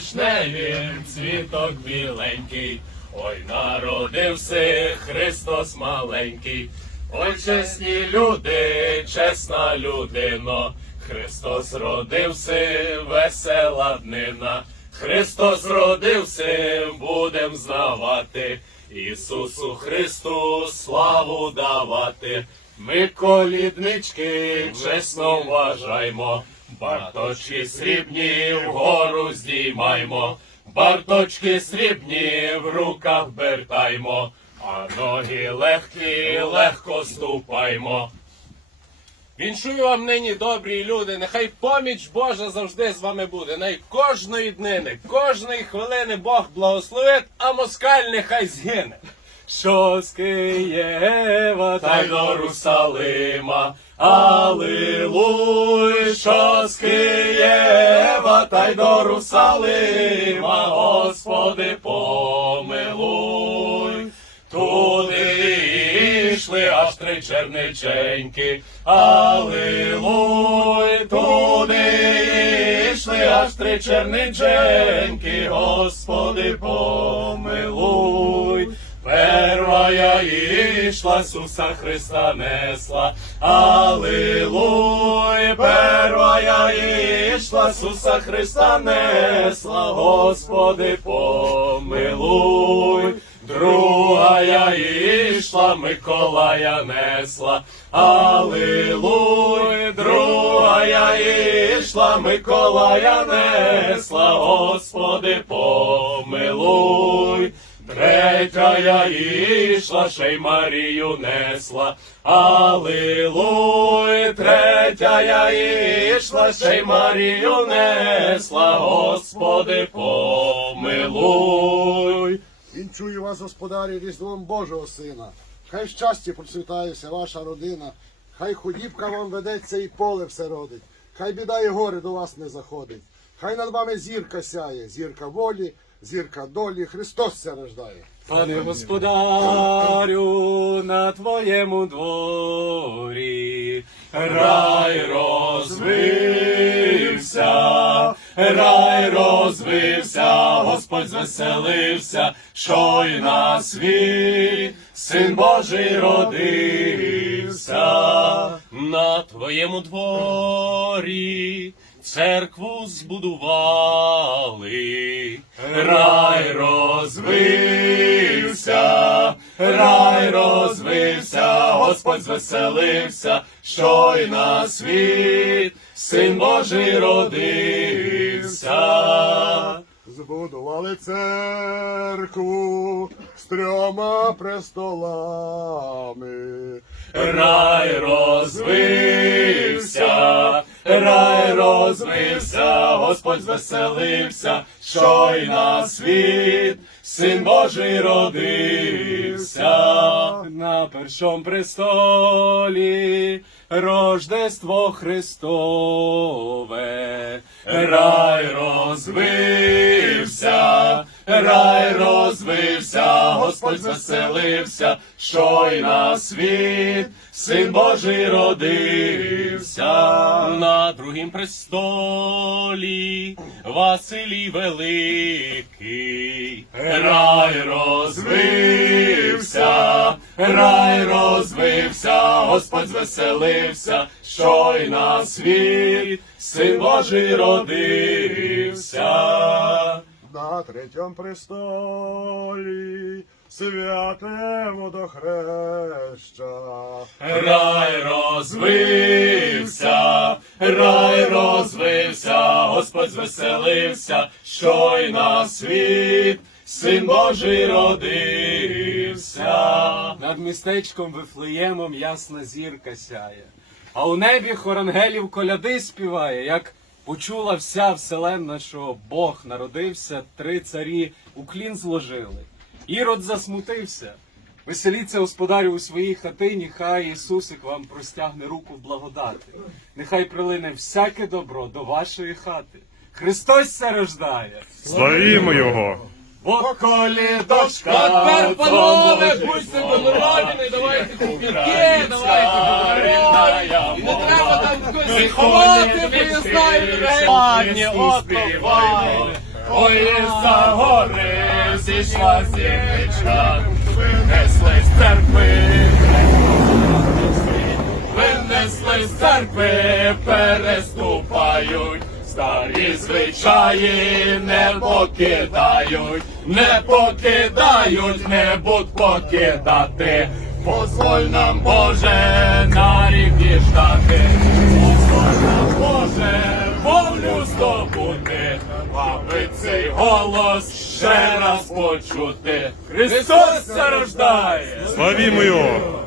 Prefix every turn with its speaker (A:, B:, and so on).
A: вишневім цвіток біленький, ой, народився Христос маленький, ой, чесні люди, чесна людино, Христос родився, весела днина, Христос родився, будем знавати, Ісусу Христу славу давати. Ми коліднички чесно вважаймо, Барточки срібні вгору здіймаймо, барточки срібні в руках бертаймо, а ноги легкі, легко ступаймо. Віншую вам нині, добрі люди, нехай поміч Божа завжди з вами буде. Най кожної днини, кожної хвилини Бог благословить, а москаль нехай згине. Що з Києва та до Русалима, Алилуй, що з Києва та й до Русалима, Господи, помилуй. Туди йшли аж три черниченьки, Алилуй, туди йшли аж три черниченьки, Господи, помилуй. Первая ішла Суса Христа несла, Алилуй, первая ішла Суса Христа несла, Господи, помилуй. Другая ішла, Миколая несла, Алилуй, другая ішла, Миколая несла, Господи, помилуй. Третя ішла, ще й Марію несла, Алилуй, третя ішла, ще й Марію несла, Господи, помилуй.
B: Вінчую вас, господарі, Різдвом Божого Сина. Хай в щасті процвітає вся ваша родина, хай худібка вам ведеться і поле все родить, хай біда і горе до вас не заходить. Хай над вами зірка сяє, зірка волі, зірка долі, Христос ся рождає.
A: Пане господарю, на твоєму дворі рай розвився, рай розвився, Господь звеселився, що й на світ син Божий родився на твоєму дворі. Церкву збудували, рай розвився, рай розвився, Господь звеселився, що й на світ син Божий родився.
B: Збудували церкву з трьома престолами.
A: Рай розвився, рай розвився, Господь звеселився, що й на світ син Божий родився. На першому престолі Рождество Христове, рай розвився, рай розвився, Господь звеселився, що й на світ син Божий родився. На другім престолі Василій Великий, рай розвився, рай розвився, Господь звеселився, що й на світ син Божий родився.
B: На третьому престолі святе водохреща.
A: Рай розвився, рай розвився, Господь звеселився, що й на світ син Божий родився.
C: Над містечком Вифлеємом ясна зірка сяє, а у небі хор ангелів коляди співає, як почула вся вселенна, що Бог народився, три царі уклін зложили. Ірод засмутився. Веселіться, господарю, у своїй хатині, хай Ісусик вам простягне руку в благодати. Нехай прилине всяке добро до вашої хати. Христос ся рождає!
D: Славімо Його!
A: Бо колідочка,
E: А тепер, панове, будьте благородні, давайте купівки, давайте я знаю,
A: Пані, ото якої за гори зійшла зірничка, винесли з церкви. Винесли з церкви, переступають, старі звичаї не покидають, не покидають, не будуть покидати. Позволь нам, Боже, на рік діждати, цей голос ще раз почути. Христос зарождає!
D: Славімо його!